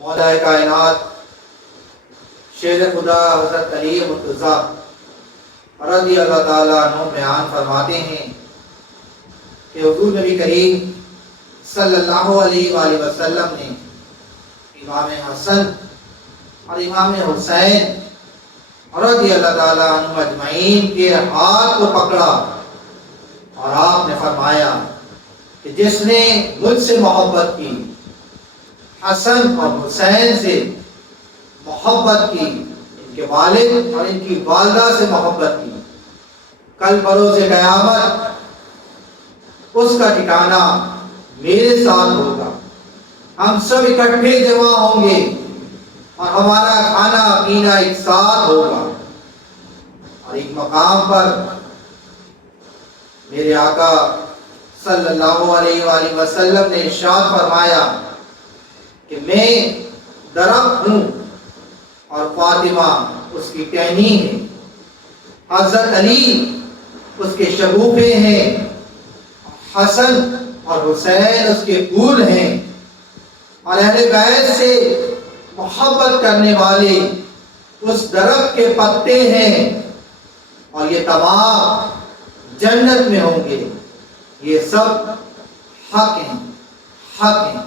مولا کائنات شیر خدا حضرت علی مرتضیٰ رضی اللہ تعالیٰ عنہ بیان فرماتے ہیں کہ حضور نبی کریم صلی اللہ علیہ وآلہ وسلم نے امام حسن اور امام حسین رضی اللہ تعالیٰ عنہ اجمعین کے ہاتھ کو پکڑا اور آپ نے فرمایا کہ جس نے مجھ سے محبت کی، حسن اور حسین سے محبت کی، ان کے والد اور ان کی والدہ سے محبت کی، کل بروز قیامت اس کا ٹھکانہ میرے ساتھ ہوگا، ہم سب اکٹھے جمع ہوں گے اور ہمارا کھانا پینا ایک ساتھ ہوگا۔ اور ایک مقام پر میرے آقا صلی اللہ علیہ وآلہ وسلم نے ارشاد فرمایا کہ میں درخت ہوں اور فاطمہ اس کی ٹہنی ہے، حضرت علی اس کے شگوفے ہیں، حسن اور حسین اس کے پھول ہیں، اور اہل بیت سے محبت کرنے والے اس درخت کے پتے ہیں، اور یہ تمام جنت میں ہوں گے۔ یہ سب حق ہیں، حق ہیں۔